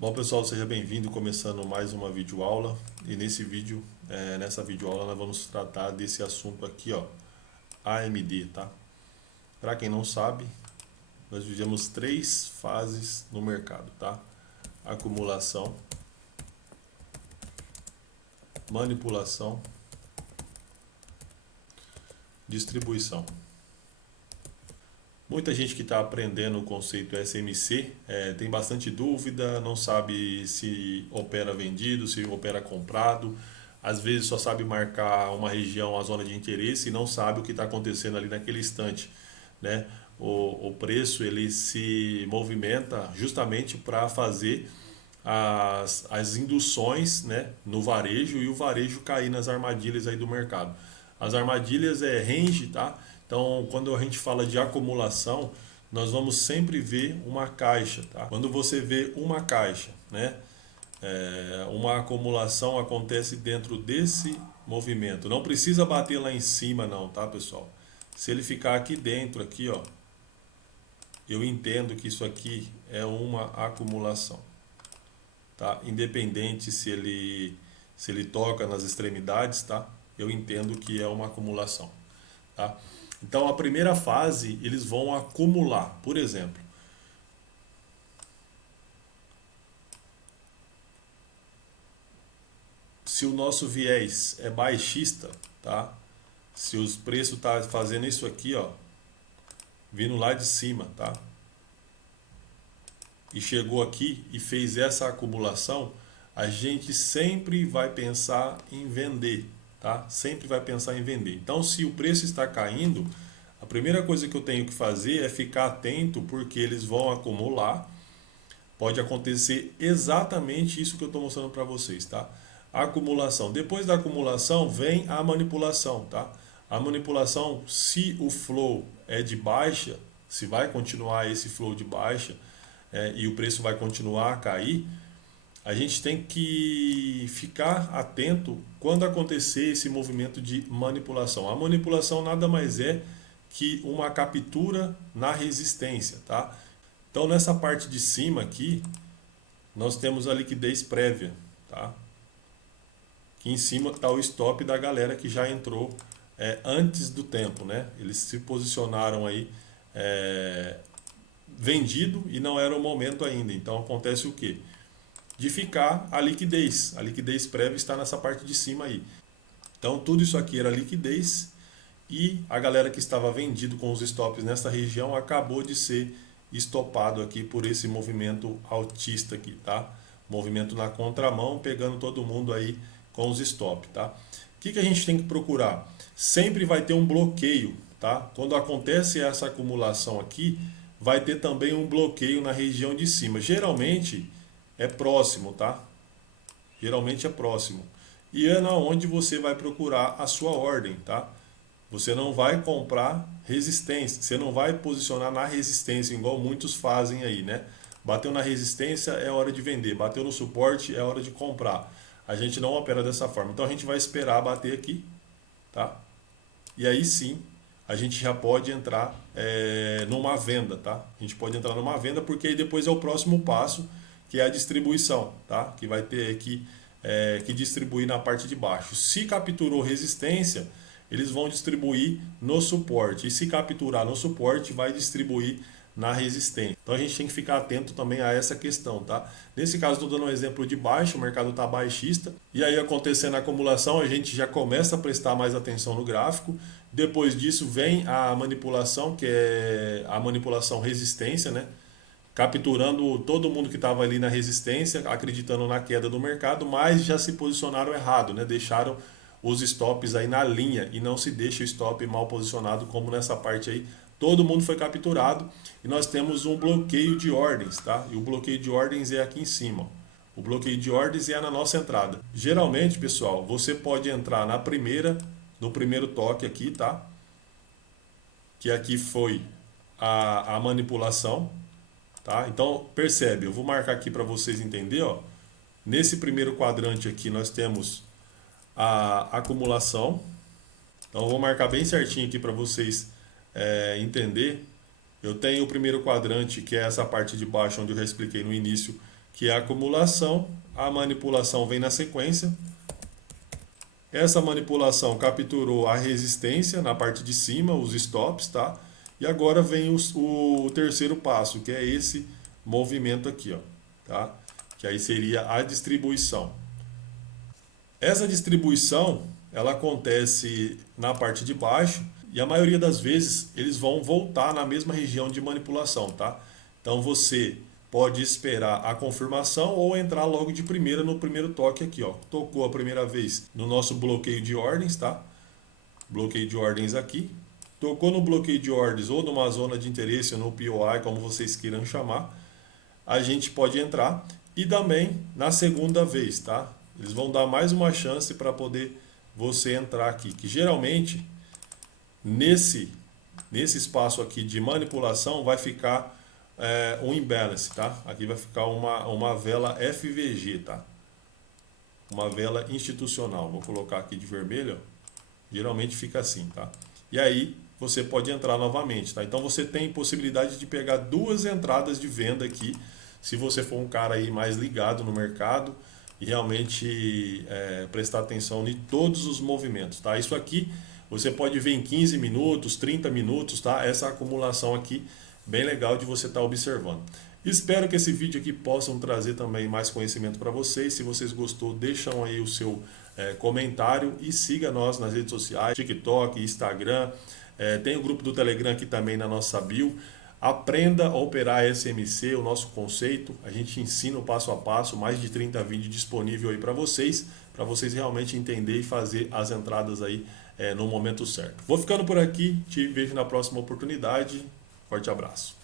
Bom pessoal, seja bem-vindo, começando mais uma videoaula. E nessa videoaula nós vamos tratar desse assunto aqui, ó, AMD, tá? Para quem não sabe, nós vivemos três fases no mercado, tá? Acumulação, manipulação, distribuição. Muita gente que está aprendendo o conceito SMC tem bastante dúvida, não sabe se opera vendido, se opera comprado, às vezes só sabe marcar uma região, a zona de interesse e não sabe o que está acontecendo ali naquele instante, né? O preço ele se movimenta justamente para fazer as induções, né, no varejo e o varejo cair nas armadilhas aí do mercado. As armadilhas é range, tá? Então, quando a gente fala de acumulação, nós vamos sempre ver uma caixa, tá? Quando você vê uma caixa, né, uma acumulação acontece dentro desse movimento. Não precisa bater lá em cima, não, tá, pessoal? Se ele ficar aqui dentro, aqui, ó, eu entendo que isso aqui é uma acumulação, tá? Independente se ele toca nas extremidades, tá? Eu entendo que é uma acumulação, tá? Então a primeira fase eles vão acumular, por exemplo, se o nosso viés é baixista, tá? Se os preços tá fazendo isso aqui, ó, vindo lá de cima, tá? E chegou aqui e fez essa acumulação, a gente sempre vai pensar em vender, tá? Sempre vai pensar em vender. Então, se o preço está caindo, a primeira coisa que eu tenho que fazer é ficar atento porque eles vão acumular. Pode acontecer exatamente isso que eu estou mostrando para vocês, tá? A acumulação. Depois da acumulação vem a manipulação, tá? A manipulação, se o flow é de baixa, se vai continuar esse flow de baixa, e o preço vai continuar a cair, a gente tem que ficar atento quando acontecer esse movimento de manipulação. A manipulação nada mais é que uma captura na resistência, tá? Então nessa parte de cima aqui, nós temos a liquidez prévia, tá? Aqui em cima está o stop da galera que já entrou antes do tempo, né? Eles se posicionaram aí vendido e não era o momento ainda. Então acontece o quê? De ficar a liquidez. A liquidez prévia está nessa parte de cima aí. Então tudo isso aqui era liquidez e a galera que estava vendido com os stops nessa região acabou de ser estopado aqui por esse movimento altista aqui, tá? Movimento na contramão, pegando todo mundo aí com os stop, tá? O que a gente tem que procurar? Sempre vai ter um bloqueio, tá? Quando acontece essa acumulação aqui, vai ter também um bloqueio na região de cima. Geralmente é próximo, tá? Geralmente é próximo. E é na onde você vai procurar a sua ordem, tá? Você não vai comprar resistência, você não vai posicionar na resistência, igual muitos fazem aí, né? Bateu na resistência, é hora de vender. Bateu no suporte, é hora de comprar. A gente não opera dessa forma. Então a gente vai esperar bater aqui, tá? E aí sim, a gente já pode entrar numa venda, tá? A gente pode entrar numa venda porque aí depois é o próximo passo, que é a distribuição, tá? Que vai ter que distribuir na parte de baixo. Se capturou resistência, eles vão distribuir no suporte. E se capturar no suporte, vai distribuir na resistência. Então a gente tem que ficar atento também a essa questão, tá? Nesse caso, estou dando um exemplo de baixo, o mercado está baixista, e aí acontecendo a acumulação, a gente já começa a prestar mais atenção no gráfico. Depois disso vem a manipulação, que é a manipulação resistência, né? Capturando todo mundo que estava ali na resistência, acreditando na queda do mercado, mas já se posicionaram errado, né? Deixaram os stops aí na linha e não se deixa o stop mal posicionado como nessa parte aí. Todo mundo foi capturado e nós temos um bloqueio de ordens, tá? E o bloqueio de ordens é aqui em cima. O bloqueio de ordens é na nossa entrada. Geralmente, pessoal, você pode entrar no primeiro toque aqui, tá? Que aqui foi a manipulação, tá? Então, percebe, eu vou marcar aqui para vocês entenderem, ó. Nesse primeiro quadrante aqui nós temos a acumulação. Então, eu vou marcar bem certinho aqui para vocês entender. Eu tenho o primeiro quadrante, que é essa parte de baixo, onde eu já expliquei no início, que é a acumulação. A manipulação vem na sequência. Essa manipulação capturou a resistência na parte de cima, os stops, tá? E agora vem o terceiro passo, que é esse movimento aqui, ó, tá? Que aí seria a distribuição. Essa distribuição, ela acontece na parte de baixo e a maioria das vezes eles vão voltar na mesma região de manipulação, tá? Então você pode esperar a confirmação ou entrar logo de primeira no primeiro toque aqui, ó. Tocou a primeira vez no nosso bloqueio de ordens, tá? Bloqueio de ordens aqui. Tocou no bloqueio de ordens ou numa zona de interesse ou no POI, como vocês queiram chamar, a gente pode entrar. E também na segunda vez, tá? Eles vão dar mais uma chance para poder você entrar aqui, que geralmente nesse espaço aqui de manipulação vai ficar um imbalance, tá? Aqui vai ficar uma vela FVG, tá? Uma vela institucional. Vou colocar aqui de vermelho, ó. Geralmente fica assim, tá? E aí você pode entrar novamente, tá? Então você tem possibilidade de pegar duas entradas de venda aqui, se você for um cara aí mais ligado no mercado e realmente prestar atenção em todos os movimentos, tá? Isso aqui você pode ver em 15 minutos, 30 minutos, tá? Essa acumulação aqui, bem legal de você estar observando. Espero que esse vídeo aqui possa trazer também mais conhecimento para vocês. Se vocês gostou, deixam aí o seu comentário e siga nós nas redes sociais, TikTok, Instagram. Tem o grupo do Telegram aqui também na nossa bio. Aprenda a operar SMC, o nosso conceito. A gente ensina o passo a passo, mais de 30 vídeos disponíveis aí para vocês realmente entender e fazer as entradas aí no momento certo. Vou ficando por aqui, te vejo na próxima oportunidade. Forte abraço.